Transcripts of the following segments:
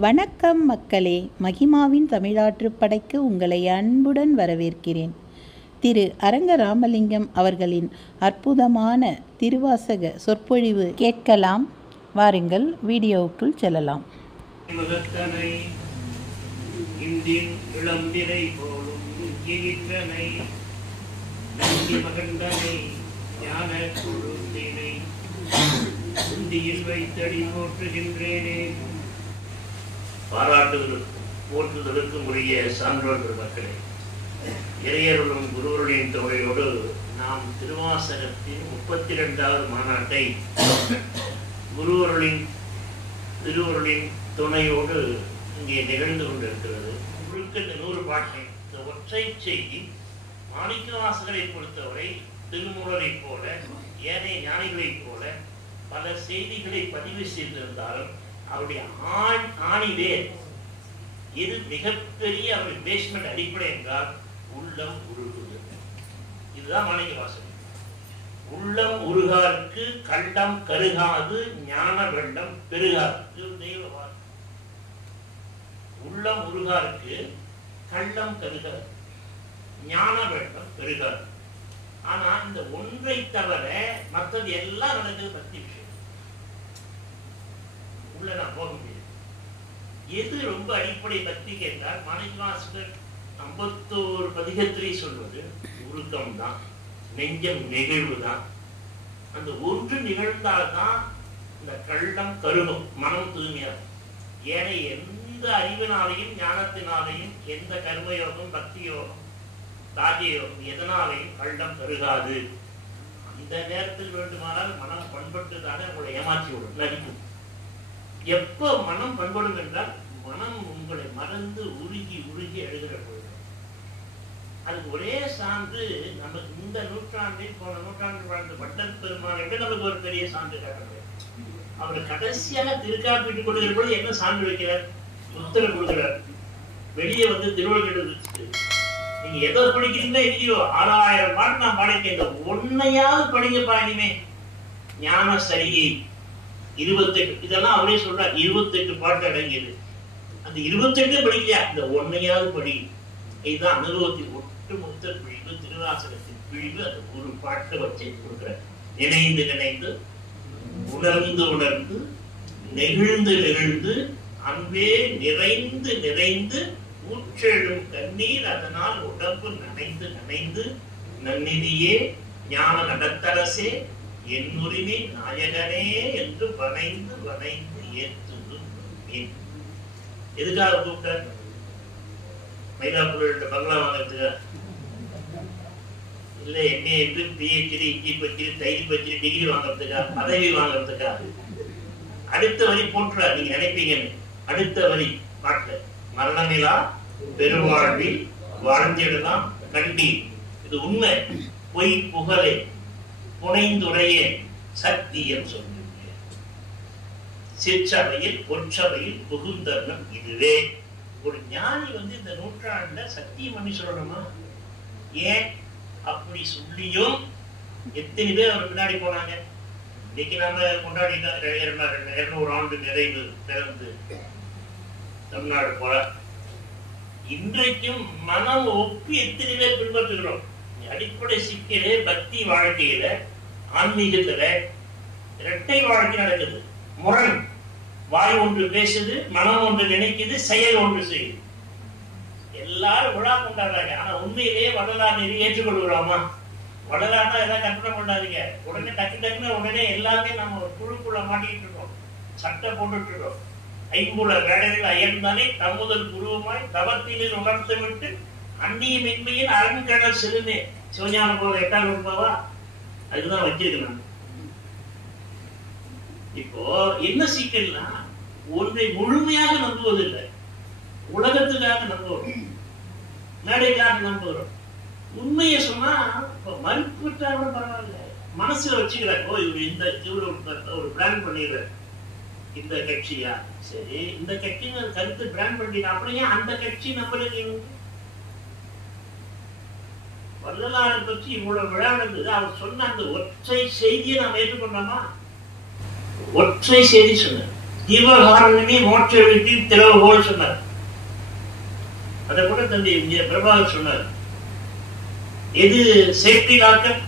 வணக்கம் மக்களே, மகிமாவின் தமிழாற்றுப் படைக்கு உங்களை அன்புடன் வரவேற்கிறேன். திரு அரங்க ராமலிங்கம் அவர்களின் அற்புதமான திருவாசக சொற்பொழிவு கேட்கலாம். வாருங்கள், வீடியோவுக்குள் செல்லலாம். போற்றுதலுக்கும் உரிய சான்றோர்கள் மக்களே, இறையருளும் குருவருளின் தொகையோடு நாம் திருவாசகத்தின் 32வது மாநாட்டை திருவருளின் துணையோடு இங்கே நிகழ்ந்து கொண்டிருக்கிறது. முழுக்க இந்த 100 பாட்டை, இந்த ஒற்றை செய்தி மாணிக்கவாசகரை பொறுத்தவரை திருமூலரை போல ஏனைய ஞானிகளைப் போல பல செய்திகளை பதிவு செய்திருந்தாலும் அவருடைய ஆணிவேர் எது மிகப்பெரிய அவருடைய பேஸ்மெண்ட் அடிப்படை என்றால் உள்ளம் உருகுது. இதுதான் மாணிக்கவாசகர். உள்ளம் உருகாருக்கு கண்டம் கருகாது, ஞான வெள்ளம் பெருகாது. உள்ளம் உருகாருக்கு கண்டம் கருகாது, ஞான வெள்ளம் பெருகாது. ஆனா இந்த ஒன்றை தவிர மற்றது எல்லாம் நடக்குது பக்தி விஷயம். உள்ள நான் போக முடியாது. எது ரொம்ப அடிப்படை பக்தி கேட்டால் மாணிக்கவாசகர் 51 பதிகத்திலே சொல்வது உருக்கம் தான், நெஞ்சம் நெகிழ்வு தான். அந்த ஒன்று நிகழ்ந்தால்தான் இந்த கள்ளம் கருகும், மனம் தூய்மையாகும். ஏனைய எந்த அறிவினாலையும் ஞானத்தினாலையும் எந்த கர்மயோகம், பக்தி யோகம், தாஜயோகம் எதனாலையும் கள்ளம் கருகாது. அந்த நேரத்தில் வேண்டுமானால் மனம் பண்பட்டுதாக உங்களை ஏமாற்றி விடும், நடிக்கும். எப்போ மனம் பண்படும் என்றால் மனம் உங்களை மறந்து உருகி உருகி எழுகிற பொழுது. அதுக்கு ஒரே சான்று நமக்கு இந்த நூற்றாண்டில், போன நூற்றாண்டு வாழ்ந்த வள்ளல் பெருமானை விட நமக்கு ஒரு பெரிய சான்று காட்டுறார். அவர் கடைசியாக திருக்காப்பீட்டு கொடுக்கிற பொழுது என்ன சான்று வைக்கிறார்? உத்தரவு கொடுக்கிறார். வெளியே வந்து திருவள்ளுவர் நீங்க எதோ படிக்கிறீங்களோ இல்லையோ 6000 பாட்டு நான் பாடிருக்கேன், ஒன்னையாவது படிங்க பாடினே. ஞான சரிகை 28, இதெல்லாம் அவரே சொல்றார். 28 பாட்டு அடங்கியது. அந்த 28 படிக்கலையா, இந்த ஒன்னையாவது படி. இதுதான் அனுபவத்தின் ஒட்டுமொத்த பிழிவு, திருவாசகத்தின் பிழிவு. அந்த ஒரு பாட்டை வச்சு கொடுக்குற. நினைந்து நினைந்து, உணர்ந்து உணர்ந்து, நெகிழ்ந்து நெகிழ்ந்து, அன்பே நிறைந்து நிறைந்து, ஊற்றெழும் கண்ணீர் அதனால் உடம்பு நனைந்து நனைந்து, நன்னிதியே ஞான நடத்தரசே என் உரிமை நாயகனே என்று வணைந்து வணைந்து ஏற்றுதும். எதுக்காக கூப்பிட்டார்? மயிலாப்பூர் பங்களா வாங்கிறதுக்கா? இல்ல என்ன என்று பிஹெச்டி, இஞ்சி பச்சி, தைரி பச்சி டிகிரி வாங்கறதுக்கா, பதவி வாங்கறதுக்கா? அடுத்த வரி போட்டுறார், நீங்க நினைப்பீங்கன்னு. அடுத்த வரி பாட்டு, மரணமிலா பெருவாழ்வில் வாழ்ந்திடலாம் கண்டி. இது உண்மை, பொய் புகழே புனைந்துரையே சத்தியம் சொல்லுங்க. சிற்சபையில் பொற்சபையில் புகுந்தர்ணம் இதுவே. ஒரு ஞானி வந்து இந்த நூற்றாண்டுல சத்தியம் பண்ணி சொல்லணுமா? ஏன் அப்படி சொல்லியும் எத்தனை பேர் அவர் பின்னாடி போனாங்க. இன்னைக்கு நாம கொண்டாடிட்டோம் 200 ஆண்டு நிறைவு பிறந்து தமிழ்நாடு போல. இன்றைக்கும் மனம் ஒப்பி எத்தனை பேர் பின்பற்றுகிறோம். அடிப்படை சிக்கலே பக்தி வாழ்க்கையில, ஆன்மீகத்துல இரட்டை வாழ்க்கை நடக்குது. முரண். வாய் ஒன்று பேசுது, மனம் ஒன்று நினைக்குது, செயல் ஒன்று செய்யுது. எல்லாரும் விழா கொண்டாடுறாங்க. ஆனா உண்மையிலேயே வள்ளலார் நெறி ஏற்றுக்கொள்கிறோமா? வள்ளலார்னா எதாவது கற்பனை பண்ணாதீங்க. உடனே டக்குன்னு உடனே எல்லாமே நம்ம ஒரு குழுக்குள்ள மாட்டிட்டு இருக்கோம், சட்டை போட்டுட்டு இருக்கோம். ஐம்புல வேடவில் அயர்ந்தானே தம்முதல் குருவுமாய் தவத்தினில் உணர்த்து விட்டு அந்நிய மென்மையின் அரண்கடல் சிறுமே. சிவஞான போல 8ஆம் நூற்பாவா? அதுதான் வச்சிருக்கேன். இப்போ என்ன சிக்கல்னா, ஒன்றை முழுமையாக நம்புவதில்லை. உலகத்துக்காக நம்புவோம், மேடைக்காக நம்புகிறோம். உண்மையை சொன்னா மறுப்பிட்டா கூட பரவாயில்ல, மனசுல வச்சுக்கிறார். இவர் இந்த ஒரு பிராண்ட் பண்ணிடுற. இந்த கட்சியா? சரி, இந்த கட்சின்னு கருத்து பிராண்ட் பண்ணி, அப்படியே அந்த கட்சி நம்புறது. வள்ளலாரை பற்றி இவ்வளவு விழா நடந்தது. அவர் சொன்ன அந்த ஒற்றை செய்தியை நாம் ஏற்றுக்கொண்டோமா? ஒற்றை செய்தி சொன்னார். ஜீவகாரணமே மோட்ச வீட்டின் திறவுகோல் சொன்னார். அதை கூட தந்தை பிரபாகர் சொன்னார். எது சேஃப்டி லாக்கர்?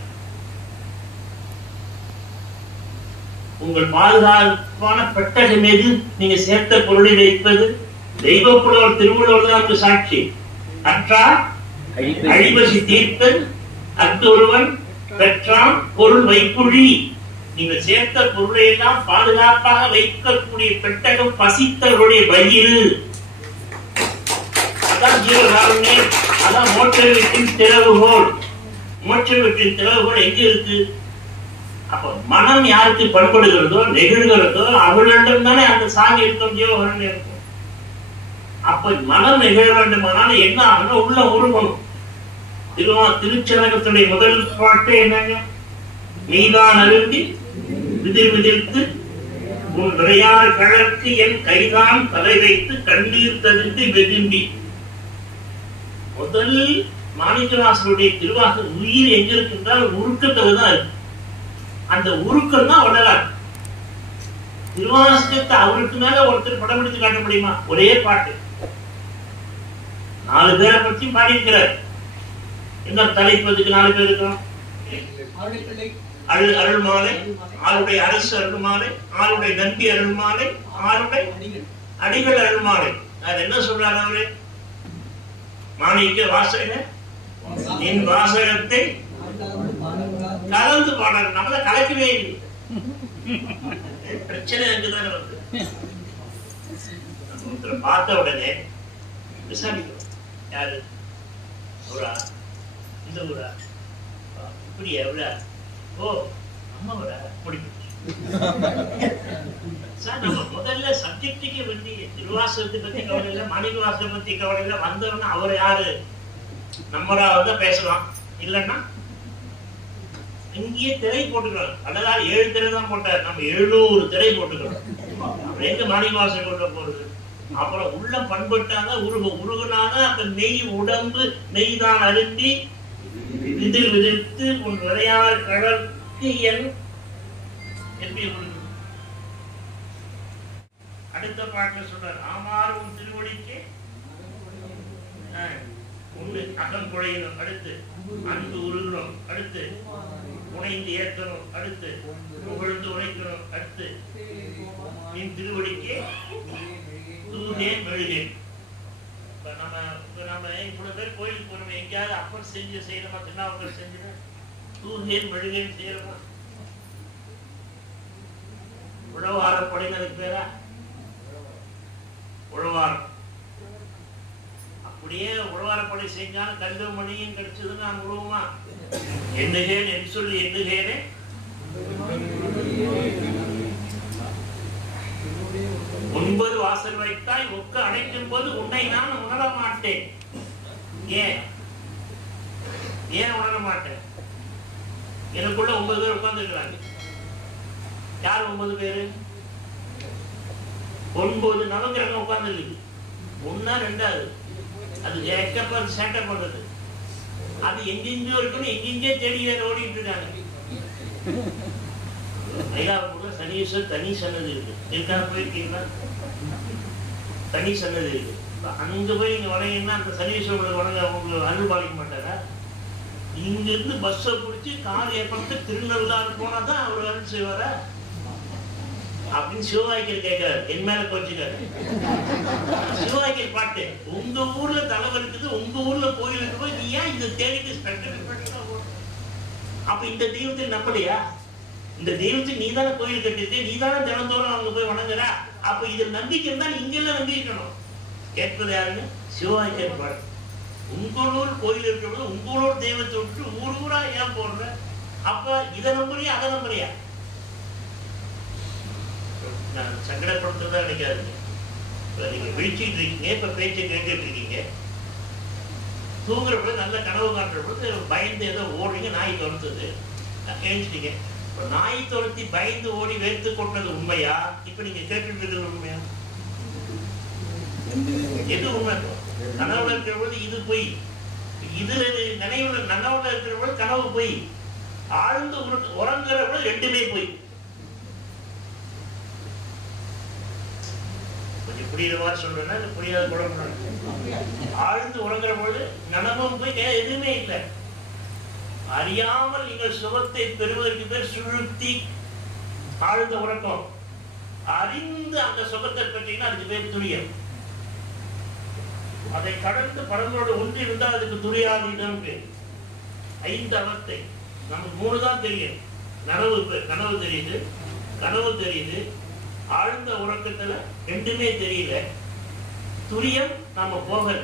உங்கள் பாதுகாப்பான பெட்டகம் எது? நீங்க சேர்த்த பொருளை வைப்பது. தெய்வ புலவர் திருவள்ளுவர் தான் சாட்சி. அற்றார் அழிவசி தீர்த்தன் அத்தொருவன் பெற்றான் பொருள் வைப்புழி. நீங்க சேர்த்த பொருளை எல்லாம் பாதுகாப்பாக வைக்கக்கூடிய பெட்டகம் பசித்தவருடைய வயிறு. அதான் ஜீவகாருண்யம், அதான் மோட்ச வீட்டின் திறவுகோல். மோட்ச வீட்டின் திறவுகோல் எங்க இருக்கு? அப்ப மனம் யாருக்கு பண்படுகிறதோ நெகிழ்கிறதோ அவர்களிடம் தானே அந்த சாமி இருக்கும், ஜீவகாருண்யம் இருக்கும். அப்ப மனம் நிகழ வேண்டுமானாலும் என்ன ஆகணும்? உள்ள உருவணும். திருச்சனகத்துடைய முதல் பாட்டு என்னங்க? நீதான் அருந்தி விதிர் விதிர்த்து உன் விளையாறு கழற்கு என் கைதான் தலை வைத்து கண்ணீர் தரிந்து வெதும்பி. முதல் மாணிக்கவாசருடைய திருவாசல் உயிர் எங்க இருக்கின்றால் உருக்கத்துல தான் இருக்கு. அந்த உருக்கம் தான் வள்ளலார். திருவாசகத்தை அவருக்கு மேல ஒருத்தர் படம் எடுத்து காட்ட முடியுமா? ஒரே பாட்டு 4 பேரை பற்றி பாடியிருக்கிறார். என்ன தலைப்பதுக்கு 4 பேர் இருக்கணும்? அருள்மாலை, ஆளுடைய அரசு அருள்மாலை, ஆளுடைய நம்பி அருள்மாலை, ஆளுடைய அடிகள் அருள்மாலை. அது என்ன சொல்றாரு அவரு? மாணிக்க வாசக என் வாசகத்தை கலந்து பாடுறாரு. நம்மள கலக்கவே இல்லை. பிரச்சனை அங்குதானே வந்து பார்த்த உடனே விசாரிக்கிறோம். யாரு? ஊரா? இந்த ஊரா? இப்படி எவ்வளோ? ஓ அம்மாவரா? முடிக்கும் சார். நம்ம முதல்ல சப்ஜெக்டுக்கு வந்து திருவாசகத்தை பத்தி கவலை இல்லை, மாணிக்க வாசகம் பத்தி கவலை இல்லை. வந்தவன்னா அவர் யாரு? நம்மளாவது பேசலாம். இல்லைன்னா இங்கேயே திரை போட்டுக்கிறோம். அதனால 7 திரை தான் போட்டார். நம்ம 700 திரை போட்டுக்கிறோம். அப்புறம் எங்க மாணிக்க வாசகம் கொண்டு போறது? அப்புறம் உள்ள பண்பட்டாங்க உருகுனாங்க. அப்ப நெய் உடம்பு நெய் தான் அருந்தி விதிர் விதிர்த்து உன் விளையாடு கடற்கு என் எப்படி அடுத்த பாட்டில் சொல்றார். ஆமாறு உன் திருவடிக்கு ஒண்ணு அகம் குழையணும், அடுத்து அன்பு உருகணும், அடுத்து உணைந்து ஏற்கணும், அடுத்து புகழ்ந்து உரைக்கணும், அடுத்து என் திருவடிக்கு தூதேன் மெழுகேன். நம்ம இவ்வளவு பேர் கோயிலுக்கு போறோம். எங்கேயாவது அப்பர் செஞ்சு செய்யணுமா? திருநாவுக்கர் செஞ்சு தூதேன் மெழுகேன் செய்யணுமா? உழவாரம் படையினருக்கு பேரா உழவாரம். அப்படியே உழவாரப்படை செஞ்சாலும் கல்வி மணியும் கிடைச்சதுன்னு நான் உழுவுமா? எண்ணுகேன் என்று சொல்லி எண்ணுகேனே 9 வாசல் வைத்தாய் ஒக்க அடைக்கும் போது உன்னை நான் உணர மாட்டேன். ஏன் உணர மாட்டேன்? எனக்குள்ள 9 பேர் உட்கார்ந்து இருக்கிறாங்க. யார் 9 பேரு? 9 நவகிரகம் உட்கார்ந்து இருக்கு. 1 2 அது ஏக்கப்ப சேட்டை பண்றது. அது எங்கெங்கோ இருக்கணும், எங்கெங்கே தேடி வேற ஓடிட்டு இருக்காங்க. மயிலாப்பூர்ல சனீஸ்வரர் தனி சன்னதி இருக்கு. இருக்கா? போயிருக்கீங்களா? தனி சன்னதி இருக்கு. அங்க போய் நீங்க வணங்கினா அந்த சனீஸ்வரர் வணங்க உங்களுக்கு அருள் பாலிக்க மாட்டாரா? இங்க இருந்து பஸ்ஸை பிடிச்சி கார் ஏற்பட்டு திருநள்ளாறு போனாதான் அவர் அருள் செய்வாரா அப்படின்னு சிவவாய்க்கர் கேட்கிறாரு. என் மேல கோச்சுக்காரு. சிவவாய்க்கர் பாட்டு, உங்க ஊர்ல தலைவர் இருக்குது, உங்க ஊர்ல கோயில் இருக்கு, போய் நீ ஏன் இந்த தேடிக்கு ஸ்பெஷல்? அப்ப இந்த தெய்வத்தை நம்பலையா? இந்த தெய்வத்தை நீ தானே கோயில் கட்டிட்டு நீ தானே தினந்தோறும் அவங்க போய் வணங்குறா. அப்ப இதில் நம்பிக்கை இருந்தா இங்க எல்லாம் நம்பிக்கணும். கேட்பது யாருன்னு? சிவவாய்க்கர் பாடு. உங்களூர் கோயில் இருக்கிறது, உங்களூர் தெய்வத்தை விட்டு ஊர் ஊரா ஏன் போடுற? அப்ப இதை நம்புறியா அதை நம்புறியா? நான் சங்கடப்படுத்துறதா நினைக்காதுங்க. நீங்க விழிச்சிட்டு இருக்கீங்க, இப்ப பேச்சை கேட்டுட்டு இருக்கீங்க. தூங்குறப்ப நல்ல கனவு காட்டுறப்ப பயந்து ஏதோ ஓடுறீங்க, நாய் துரத்துது, எழுச்சிட்டீங்க. நாய் துரத்தி பயந்து ஓடி வேர்த்து கொண்டது உண்மையா? இப்ப நீங்க கேட்டுட்டு இருக்கிறது உண்மையா? எது உண்மை? கனவுல இருக்கிற பொழுது இது பொய், இதுல நினைவுல நனவுல இருக்கிற பொழுது கனவு பொய், ஆழ்ந்து உறங்குற பொழுது 2மே பொய். கொஞ்சம் புரியுற மாதிரி சொல்றேன்னா புரியாத குழப்பம். ஆழ்ந்து உறங்குற பொழுது நனவும் போய் எதுவுமே இல்லை. அறியாமல் நீங்கள் சுகத்தை பெறுவதற்கு பேர் சுழுத்தி, ஆழ்ந்த உறக்கம். அறிந்து அந்த சுகத்தை பெற்றீங்கன்னா அதுக்கு பேர் துரியம். அதை கடந்து பரம்பரோடு ஒன்றி இருந்தால் அதுக்கு துரியாதீனம் பேர். 5 அவத்தை நமக்கு 3 தான் தெரியும். கனவு தெரியுது, கனவு தெரியுது, ஆழ்ந்த உறக்கத்துல 2மே தெரியல. துரியம் நாம போகல,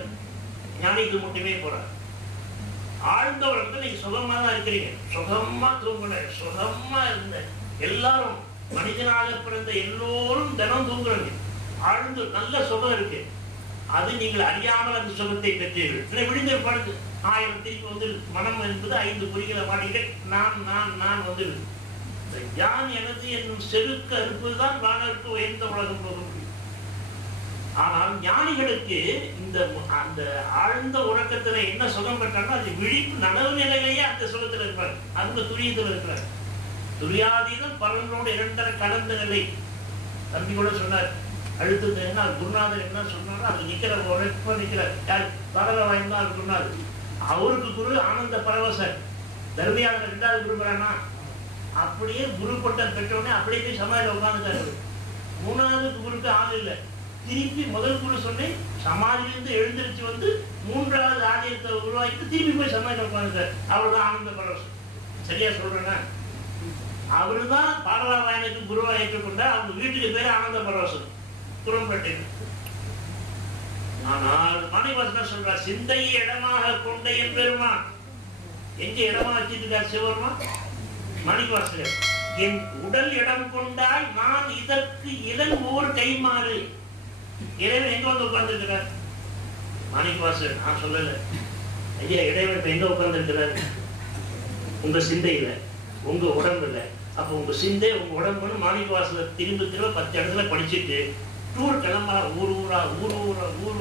ஞானிக்கு மட்டுமே போறார். ஆழ்ந்த உறக்கத்துல நீங்க சுகமா தான் இருக்கிறீங்க, சுகமா தூங்குன, சுகமா இருந்த எல்லாரும் மனிதனாக பிறந்த எல்லோரும் தினம் தூங்குறாங்க. ஆழ்ந்து நல்ல சுகம் இருக்கு. அது நீங்கள் அறியாமல் அந்த சுகத்தை பெற்றீர்கள். விழுந்திருப்பாடு 1000 திருப்பி வந்து மனம் என்பது 5 பொறிகளை மாட்டிக்கிட்டு நான் நான் நான் வந்து யான் எனது என்னும் செருக்கு அறுப்பதுதான் வானருக்கு உயர்ந்த உலகம் போக முடியும். ஆனால் ஞானிகளுக்கு இந்த அந்த ஆழ்ந்த உறக்கத்துல என்ன சுகம் பெற்றாலும் அது விழிப்பு நனவு நிலையிலேயே அந்த சுகத்துல இருப்பார். அந்த துரியத்துல இருக்கிறார். துரியாதீதம் பலனோடு 2 கலந்த நிலை. தம்பி கூட சொன்னார், அழுத்தது என்ன குருநாதர் என்ன சொன்னாரோ அது நிக்கிற உழைப்ப நிக்கிறார். யார் பரவ வாய்ந்தா அது குருநாதர். அவருக்கு குரு ஆனந்த பரவசர். தர்மியாளர் 2வது குரு பெறானா, அப்படியே குரு பட்டம் பெற்றோடனே அப்படியே போய் சமாதியில உட்கார்ந்துட்டாரு. 3வது குருக்கு ஆள் இல்லை. திருப்பி முதல் குரு சொல்லி சமாதியிலிருந்து எழுந்திருச்சு வந்து 3வது ஆலயத்தை உருவாக்கிட்டு திருப்பி போய் சமாதியில உட்கார்ந்துட்டார். அவர்தான் ஆனந்த பரவசம். சரியா சொல்றேன்னா, அவருதான் பாரவாயனுக்கு குருவா ஏற்றுக்கொண்டார். அவங்க வீட்டுக்கு பேரு ஆனந்த பரவசம், குரம்பேட்டை. ஆனால் மாணிக்கவாசகர் சொல்றார், சிந்தையை இடமாக கொண்ட என் பெருமான். எங்க இடமா வச்சிருக்கார் சிவபெருமான்? மாணிக்கவாசகர், என் உடல் இடம் கொண்டால் நான் இதற்கு இளன் ஓர் கைமாறு. இறைவன் எங்க வந்து உட்கார்ந்து இருக்கிறார்? மாணிக்கவாசகர் நான் சொல்லல ஐயா, இறைவன் எங்க உட்கார்ந்து இருக்கிறார்? உங்க சிந்தையில, உங்க உடம்புல. அப்ப உங்க சிந்தை உங்க உடம்புன்னு மாணிக்கவாசகர் திரும்ப 10 இடத்துல படிச்சுட்டு டூர் கிளம்பா, ஊர் ஊரா ஊர் ஊரா ஊர்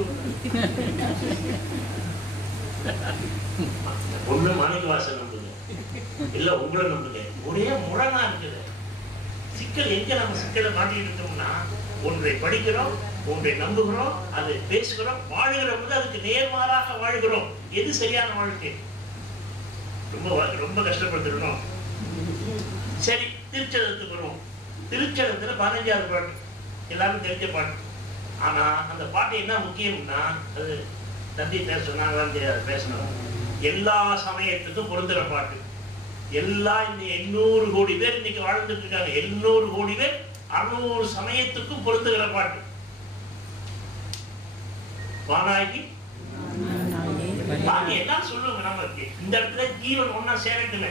ஒண்ணு மாணிக்கவாசகர் நம்புங்க, இல்ல உங்களை நம்புங்க. ஒரே முரணா இருக்குது. சிக்கல் எங்க நம்ம சிக்கலை மாட்டிட்டு இருக்கோம்னா, ஒன்றை படிக்கிறோம், ஒன்றை நம்புகிறோம், அதை பேசுகிறோம், வாழ்கிற போது அதுக்கு நேர்மாறாக வாழ்கிறோம். எது சரியான வாழ்க்கை? ரொம்ப கஷ்டப்படுத்திடணும். சரி, திருச்சதத்துக்கு வருவோம். திருச்சதத்துல 15வது பாட்டு எல்லாரும் தெரிஞ்ச பாட்டு. ஆனா அந்த பாட்டு என்ன முக்கியம்னா, அது தந்தி பேசணும் தெரியாது, பேசணும். எல்லா சமயத்துக்கும் பொருந்துற பாட்டு. எல்லா இந்த 800 கோடி பேர் இன்னைக்கு வாழ்ந்துட்டு இருக்காங்க. 800 கோடி பேர் 600 சமயத்துக்கும் பொருந்துகிற பாட்டு. வானாகி பாருங்க, எல்லாம் சொல்லுவாங்க நமக்கு. இந்த இடத்துல ஜீவன் ஒன்னா சேரட்டுங்க,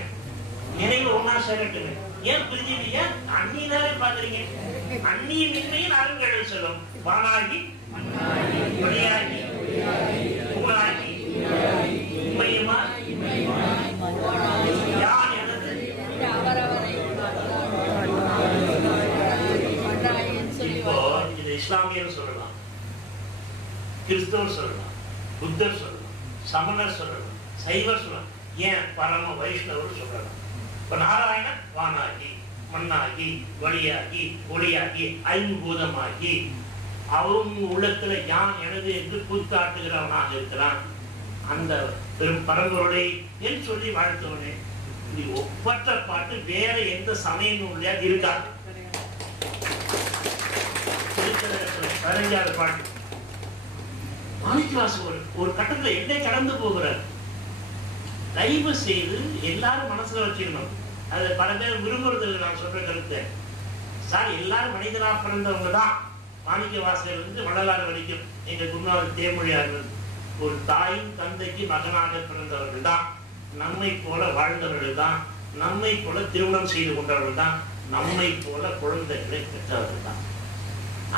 நினைவு ஒன்னா சேரட்டுங்க. ஏன் பிரிஞ்சுட்டீங்க? அந்நியனாவே பாக்குறீங்க. அந்நியமின்மையில் அருங்கடல் சொல்லும். வானாகி மணியாகி பூனாகி உண்மையுமா யான் எனது. இப்போ இது இஸ்லாமியர் சொல்லலாம், கிறிஸ்தவர் சொல்லலாம், புத்தர் சொல்லலாம், சமணர் சொல்லலாம், சைவர் சொல்லலாம், ஏன் பரம வைஷ்ணவர் சொல்லலாம். இப்ப நாராயணன் வானாகி மண்ணாகி வழியாகி ஒளியாகி ஐம்பூதமாகி அவங்க உள்ளத்துல யான் எனது என்று கூத்தாட்டுகிறவனாக இருக்கிறான். அந்த பெரும் பரம்பொருளை என்று சொல்லி வாழ்த்தவனே. இது ஒப்பற்ற பாட்டு வேற எந்த சமய நூல்லையாவது இருக்காது. 15வது பாட்டு மாணிக்கவாசகர் ஒரு கட்டத்துல என்ன கடந்து போகிறார். தயவு செய்து எல்லாரும் மனசுல வச்சுக்கணும். அது பல பேர் விரும்புறதில்லை. நான் சொல்ற கருத்து சார், எல்லாரும் மனிதனா பிறந்தவங்க தான். மாணிக்கவாசகர் வந்து வள்ளலார் வரைக்கும் எங்க குருநாதர் தேமொழியார்கள் ஒரு தாயின் தந்தைக்கு மகனாக பிறந்தவர்கள் தான். நம்மை போல வாழ்ந்தவர்கள் தான். நம்மை போல திருமணம் செய்து கொண்டவர்கள் தான். நம்மை போல குழந்தைகளை பெற்றவர்கள் தான்.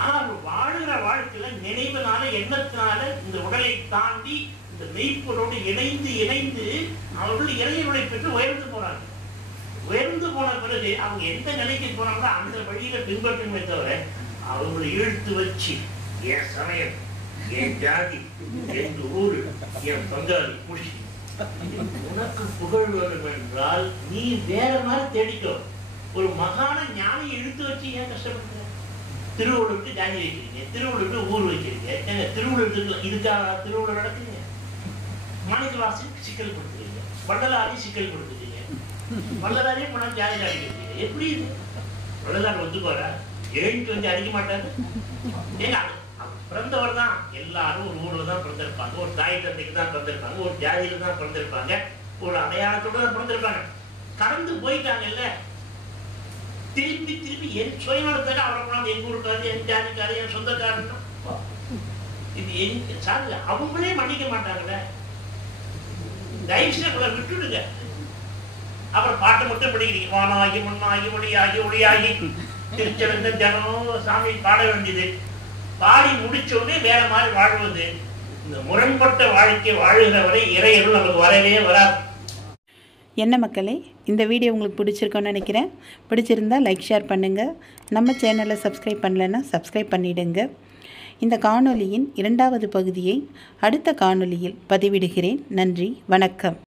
ஆனால் வாழ்கிற வாழ்க்கையில நினைவுனால எண்ணத்தினால இந்த உடலை தாண்டி இந்த மெய்ப்பொருளோடு இணைந்து இணைந்து அவர்கள் இறைவனை பெற்று உயர்ந்து போறாங்க. உயர்ந்து போன பிறகு அவங்க எந்த நிலைக்கு போறாங்களோ அந்த வழியில பின்பற்றுமே தவிர அவங்களை இழுத்து வச்சு என் சமயம், என் ஜாதி, என் ஊரு, என் பங்காளி முடிச்சு உனக்கு புகழ் வரும் என்றால் நீ வேற மாதிரி தேடிக்கோ. ஒரு மகான ஞானியை இழுத்து வச்சு ஏன் கஷ்டப்படுத்த? திருவள்ளுவருக்கு ஜாதி வைக்கிறீங்க, திருவள்ளுவருக்கு ஊர் வைக்கிறீங்க. ஏங்க திருவள்ளுவருக்கு இதுக்கா திருவள்ளுவர் நடக்குங்க? மாணிக்கவாசனுக்கு சிக்கல் கொடுத்துறீங்க, வள்ளலாரையும் சிக்கல் கொடுத்துட்டீங்க, வள்ளலாரையும் பணம் ஜாதி அடிக்கிறீங்க. எப்படி இது? வள்ளலார் ஒத்துக்கோரா? எழுந்து வந்து அடிக்க மாட்டாரு. ஏங்க பிறந்தவர் தான். எல்லாரும் ஒரு ஊர்ல தான் பிறந்திருப்பாங்க, ஒரு தாய் தந்தைக்கு தான் பிறந்திருப்பாங்க, ஒரு ஜாதியில தான் பிறந்திருப்பாங்க, ஒரு அடையாளத்தோட தான் பிறந்திருப்பாங்க. கடந்து போயிட்டாங்கல்ல, திருப்பி திருப்பி என் சுயநலத்துக்கு அவரை கொண்டாந்து எங்க ஊருக்காரு, என் ஜாதிக்காரு, என் சொந்தக்காரன் இது என் சார்ந்த அவங்களே மன்னிக்க மாட்டாங்கல்ல. தயவுசெய்து விட்டுடுங்க. அப்புறம் பாட்டு மட்டும் படிக்கிறீங்க, வானாகி மண்ணாகி ஒளியாகி ஒளியாகி திருச்செழுந்த தினம் சாமி பாட வேண்டியது. பாடி முடிச்ச உடனே வேற மாதிரி வாழ்வது. இந்த முரண்பட்ட வாழ்க்கை வாழுகிறவரை இறையருள் நமக்கு வரவே வராது. என்ன மக்களே, இந்த வீடியோ உங்களுக்கு பிடிச்சிருக்கோன்னு நினைக்கிறேன். பிடிச்சிருந்தா லைக் ஷேர் பண்ணுங்கள். நம்ம சேனலை சப்ஸ்கிரைப் பண்ணலைன்னா சப்ஸ்கிரைப் பண்ணிவிடுங்க. இந்த காணொளியின் 2வது பகுதியை அடுத்த காணொளியில் பதிவிடுகிறேன். நன்றி, வணக்கம்.